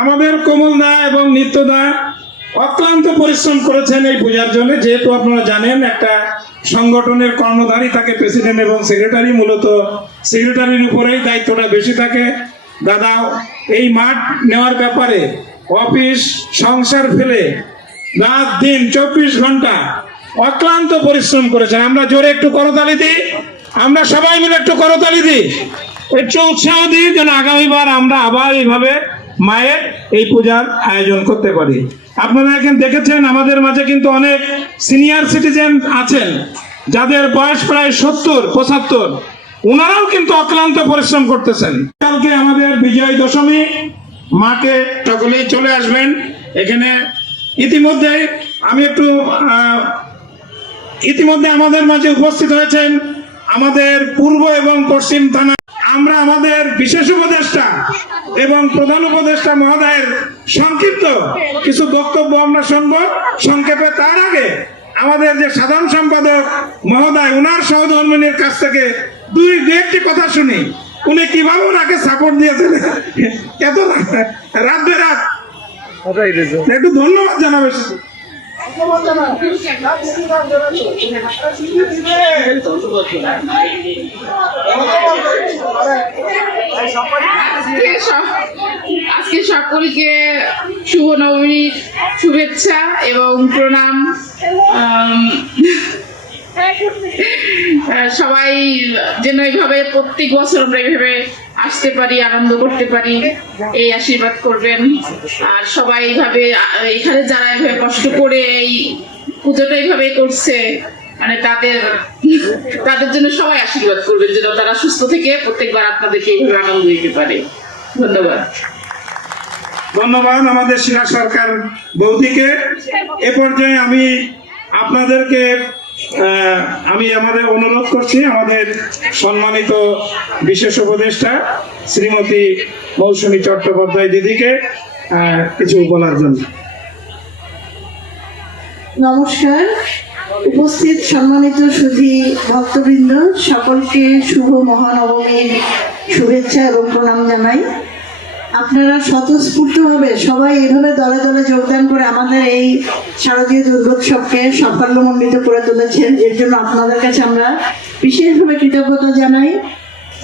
আমাদের কোমল দা এবং নিত্য দা অক্লান্ত পরিশ্রম করেছেন এই পূজার জন্য। যেহেতু আপনারা জানেন, একটা সংগঠনের কর্মধারী থাকে প্রেসিডেন্ট এবং সেক্রেটারি, মূলত সেক্রেটারির উপরেই দায়িত্বটা বেশি থাকে। দাদা, এই মাঠ নেওয়ার ব্যাপারে অফিস, সংসার ফেলে রাত দিন চব্বিশ ঘণ্টা অক্লান্ত পরিশ্রম করেছেন। আমরা জোরে একটু করতালি দিই। আমরা সবাই মিলে একটু করতালি দিই। একটু উৎসাহ দিই যেন আগামীবার আমরা আবার এইভাবে মায়ের এই পূজার আয়োজন করতে পারি। আপনারা এখন দেখেছেন, আমাদের মাঝে কিন্তু অনেক সিনিয়র সিটিজেন আছেন, যাদের বয়স প্রায় সত্তর, পঁচাত্তর। ওনারাও কিন্তু অক্লান্ত পরিশ্রম করতেছেন। কালকে আমাদের বিজয় দশমী, মাঠে সকলেই চলে আসবেন। এখানে ইতিমধ্যে আমি একটু ইতিমধ্যে আমাদের মাঝে উপস্থিত হয়েছেন আমাদের পূর্ব এবং পশ্চিম থানা। আমরা আমাদের বিশেষ উপদেষ্টা এবং প্রধান উপদেষ্টা মহোদয়ের সংক্ষিপ্ত কিছু বক্তব্য আমরা শুনব। সংক্ষেপে তার আগে আমাদের যে সাধারণ সম্পাদক মহোদয় উনার সহধর্মিনীর কাছ থেকে দুই দু একটি কথা শুনি। উনি কীভাবে ওনাকে সাপোর্ট দিয়েছেন? এত রাত বেরাত। একটু ধন্যবাদ জানাবে আজকে সকলকে শুভ নবমীর শুভেচ্ছা এবং প্রণাম। সবাই যেন এইভাবে প্রত্যেক বছর আমরা এইভাবে আসতে পারি, আনন্দ করতে পারি, এই আশীর্বাদ করবেন। আর সবাই এইভাবে এখানে যারা এইভাবে কষ্ট করে এই পুজোটা এইভাবে করছে মানে তাদের তাদের জন্য সবাই আশীর্বাদ করবেন, যেন তারা সুস্থ থেকে প্রত্যেকবার আপনাদেরকে এইভাবে আনন্দ দিতে পারে। ধন্যবাদ। ধন্যবাদ আমাদের সিনা সরকার বৌদিকে। এ পর্যায়ে আমি আপনাদেরকে আমি আমাদের অনুরোধ করছি আমাদের সম্মানিত বিশেষ উপদেষ্টা শ্রীমতী মৌসুমী চট্টোপাধ্যায় দিদিকে কিছু বলার জন্য। নমস্কার। উপস্থিত সম্মানিত সুধী ভক্তবৃন্দ, সকলকে শুভ মহানবমীর শুভেচ্ছা এবং প্রণাম জানাই। আপনারা স্বতঃস্ফূর্তভাবে সবাই এভাবে দলে দলে যোগদান করে আমাদের এই শারদীয় দুর্গোৎসবকে সাফল্যমণ্ডিত করে তুলেছেন। এর জন্য আপনাদের কাছে আমরা বিশেষভাবে কৃতজ্ঞতা জানাই।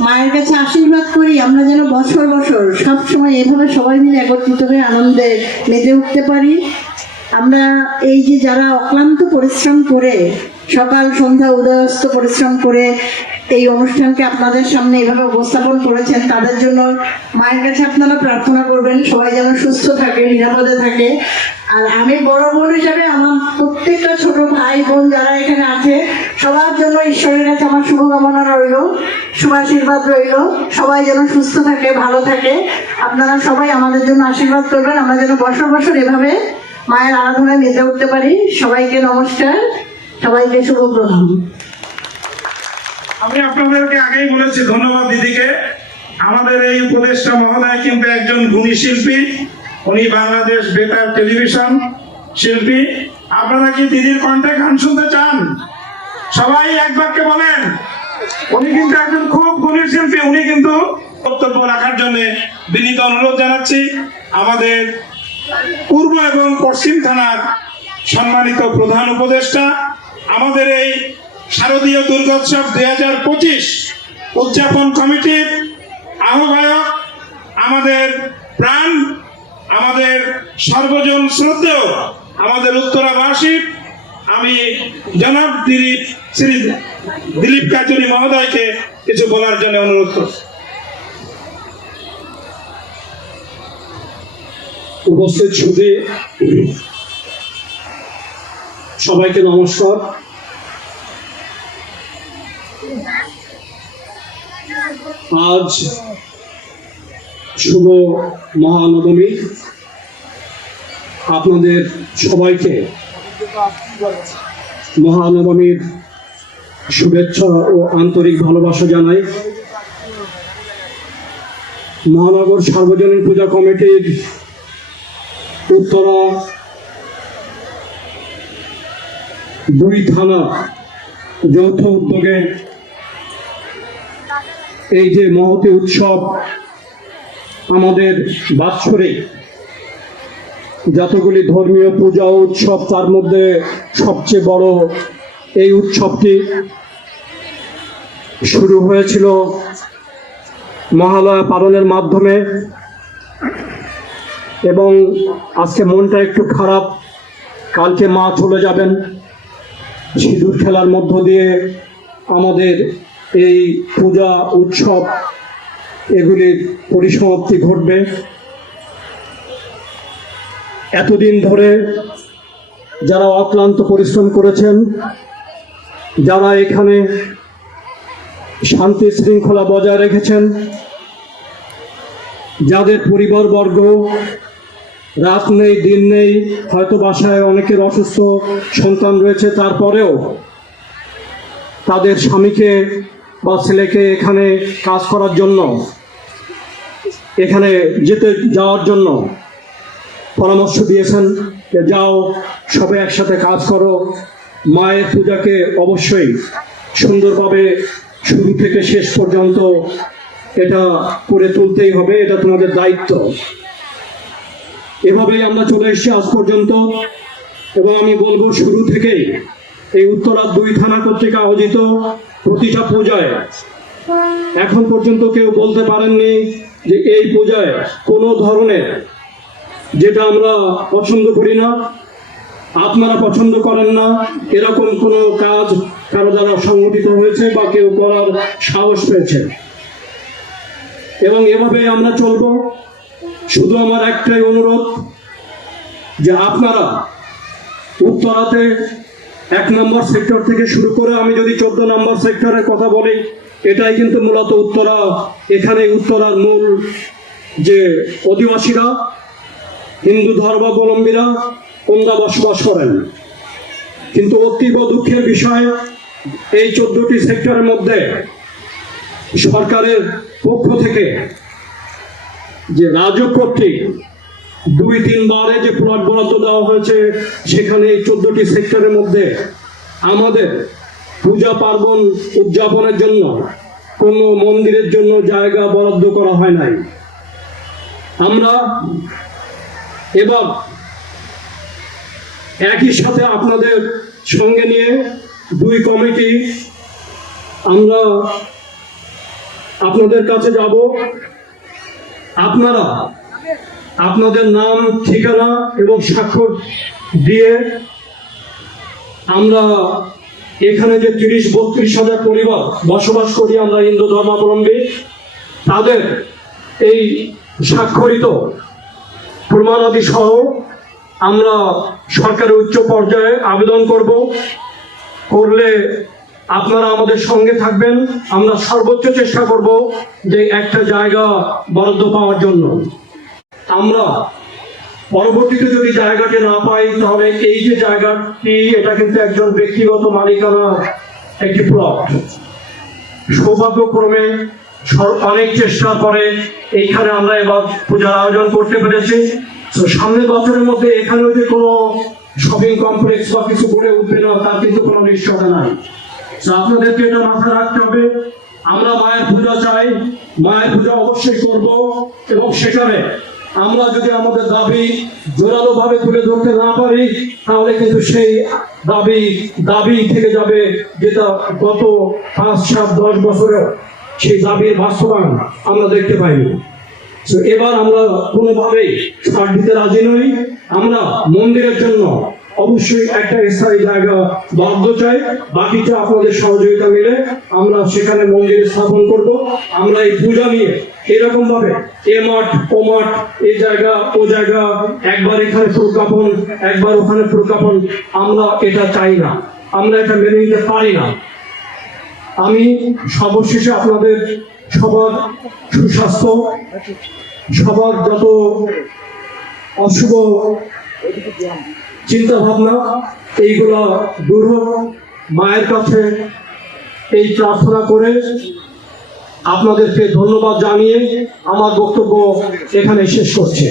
মায়ের কাছে আশীর্বাদ করি, আমরা যেন বছর বছর সব সময় এভাবে সবাই মিলে একত্রিত হয়ে আনন্দে মেতে উঠতে পারি। আমরা এই যে যারা অক্লান্ত পরিশ্রম করে, সকাল, সন্ধ্যা, উদয়স্ত পরিশ্রম করে এই অনুষ্ঠানকে আপনাদের সামনে এভাবে উপস্থাপন করেছেন, তাদের জন্য মায়ের কাছে আপনারা প্রার্থনা করবেন, সবাই যেন সুস্থ থাকে, নিরাপদে থাকে। আর আমি বড় বোন হিসাবে আমার প্রত্যেকটা ছোট ভাই বোন যারা এখানে আছে, সবার জন্য ঈশ্বরের কাছে আমার শুভকামনা রইল, শুভাশীর্বাদ রইল। সবাই যেন সুস্থ থাকে, ভালো থাকে। আপনারা সবাই আমাদের জন্য আশীর্বাদ করবেন। আমরা যেন বছর বছর এভাবে মায়ের আরাধনায় মেতে উঠতে পারি। সবাইকে নমস্কার, সবাইকে শুভ প্রণাম আমি আপনাদেরকে আগেই বলেছি, ধন্যবাদ দিদিকে। আমাদের এই উপদেষ্টা মহোদয় কিন্তু একজন গুণী শিল্পী। উনি বাংলাদেশ বেতার টেলিভিশন শিল্পী। আপনারা কি দিদির কণ্ঠে গান শুনতে চান? সবাই এক বাক্যে বলেন। উনি কিন্তু একজন খুব গুণী শিল্পী। উনি কিন্তু বক্তব্য রাখার জন্য বিনীত অনুরোধ জানাচ্ছি। আমাদের পূর্ব এবং পশ্চিম থানার সম্মানিত প্রধান উপদেষ্টা, আমাদের এই শারদীয় দুর্গোৎসব দুই হাজার পঁচিশ উদযাপন কমিটির আহ্বায়ক আমাদের প্রাণ, আমাদের সর্বজন শ্রদ্ধেয়, আমাদের উত্তরাবাসী, আমি জনাব দিলীপ, শ্রী দিলীপ কাজুরি মহোদয়কে কিছু বলার জন্য অনুরোধ করছি। উপস্থিত সুধী, সবাইকে নমস্কার। আজ শুভ মহানবমী। আপনাদের সবাইকে মহানবমীর শুভেচ্ছা ও আন্তরিক ভালোবাসা জানাই। মহানগর সার্বজনীন পূজা কমিটির উত্তরা দুই থানা যৌথ উদ্যোগে এই যে মহতি উৎসব আমাদের বাৎসরিক, যতগুলি ধর্মীয় পূজা উৎসব, তার মধ্যে সবচেয়ে বড় এই উৎসবটি শুরু হয়েছিল মহালয়া পালনের মাধ্যমে এবং আজকে মনটা একটু খারাপ। কালকে মা চলে যাবেন, সিঁদুর খেলার মধ্য দিয়ে আমাদের এই পূজা, উৎসব, এগুলির পরিসমাপ্তি ঘটবে। এতদিন ধরে যারা অক্লান্ত পরিশ্রম করেছেন, যারা এখানে শান্তি শৃঙ্খলা বজায় রেখেছেন, যাদের পরিবারবর্গ রাত নেই, দিন নেই, হয়তো বাসায় অনেকের অসুস্থ সন্তান রয়েছে, তারপরেও তাদের স্বামীকে বা ছেলেকে এখানে কাজ করার জন্য, এখানে যেতে যাওয়ার জন্য পরামর্শ দিয়েছেন যে যাও, সবাই একসাথে কাজ করো। মায়ের পূজাকে অবশ্যই সুন্দরভাবে শুরু থেকে শেষ পর্যন্ত এটা করে তুলতেই হবে, এটা তোমাদের দায়িত্ব। এভাবেই আমরা চলে এসেছি আজ পর্যন্ত, এবং আমি বলব শুরু থেকেই এই উত্তরা দুই থানা কর্তৃক আয়োজিত প্রতিটা পূজায় এখন পর্যন্ত কেউ বলতে পারেননি যে এই পূজায় কোনো ধরনের যেটা আমরা পছন্দ করি না, আপনারা পছন্দ করেন না, এরকম কোনো কাজ কারও দ্বারা সংগঠিত হয়েছে বা কেউ করার সাহস পেয়েছে। এবং এভাবে আমরা চলবো। শুধু আমার একটাই অনুরোধ যে আপনারা উত্তরাতে এক নম্বর সেক্টর থেকে শুরু করে আমি যদি চোদ্দ নম্বর সেক্টরের কথা বলি, এটাই কিন্তু মূলত উত্তরা। এখানে উত্তরার মূল যে অধিবাসীরা, হিন্দু ধর্মাবলম্বীরা ওনরা বসবাস করেন। কিন্তু অতীব দুঃখের বিষয়, এই চোদ্দটি সেক্টরের মধ্যে সরকারের পক্ষ থেকে যে রাজক কর্তৃক দুই তিনবারে যে প্লট বরাদ্দ দেওয়া হয়েছে, সেখানে এই চোদ্দটি সেক্টরের মধ্যে আমাদের পূজা পার্বণ উদযাপনের জন্য কোনো মন্দিরের জন্য জায়গা বরাদ্দ করা হয় নাই। আমরা এবার একই সাথে আপনাদের সঙ্গে নিয়ে দুই কমিটি আমরা আপনাদের কাছে যাব। আপনারা আপনাদের নাম, ঠিকানা এবং স্বাক্ষর দিয়ে আমরা এখানে যে তিরিশ, বত্রিশ হাজার পরিবার বসবাস করি আমরা হিন্দু ধর্মাবলম্বী, তাদের এই স্বাক্ষরিত প্রমাণাদি সহ আমরা সরকারের উচ্চ পর্যায়ে আবেদন করব। করলে আপনারা আমাদের সঙ্গে থাকবেন। আমরা সর্বোচ্চ চেষ্টা করব যে একটা জায়গা বরাদ্দ পাওয়ার জন্য। আমরা পরবর্তীতে যদি জায়গাটি না পাই, তাহলে এই যে জায়গাটি, এটা কিন্তু একজন ব্যক্তিগত মালিকানা একটি প্লট সৌভাগ্যক্রমে অনেক চেষ্টা করে এইখানে আমরা এবার পূজার আয়োজন করতে পেরেছি। তো সামনের বছরের মধ্যে এখানেও যে কোনো শপিং কমপ্লেক্স বা কিছু গড়ে উঠবে না, তার কিন্তু কোনো নিশ্চয়তা নাই। তো আপনাদেরকে এটা মাথায় রাখতে হবে। আমরা মায়ের পূজা চাই। মায়ের পূজা অবশ্যই করব এবং সেখানে আমরা যদি আমাদের দাবি জোরালো ভাবে তুলে ধরতে না পারি, তাহলে কিন্তু সেই দাবি দাবি থেকে যাবে যেটা গত পাঁচ, সাত, দশ বছরের সেই দাবির বাস্তবায়ন আমরা দেখতে পাইনি। তো এবার আমরা কোনোভাবেই ছাড় দিতে রাজি নই। আমরা মন্দিরের জন্য অবশ্যই একটা স্থায়ী জায়গা বরাদ্দ চাই। বাকিটা আপনাদের সহযোগিতা মিলে আমরা সেখানে মন্দির স্থাপন করব। আমরা এই পূজা নিয়ে এরকম ভাবে এ মাঠ, ও মাঠ এই জায়গা, ও জায়গা, একবার এখানে প্রজ্ঞাপন, একবার ওখানে প্রজ্ঞাপন, আমরা এটা চাই না। আমরা এটা মেনে নিতে পারি না। আমি সর্বশেষে আপনাদের সবার সুস্বাস্থ্য, সবার যত অশুভ চিন্তা ভাবনা এইগুলো গুরু মায়ের কাছে এই প্রার্থনা করে আপনাদেরকে ধন্যবাদ জানিয়ে আমার বক্তব্য এখানে শেষ করছে।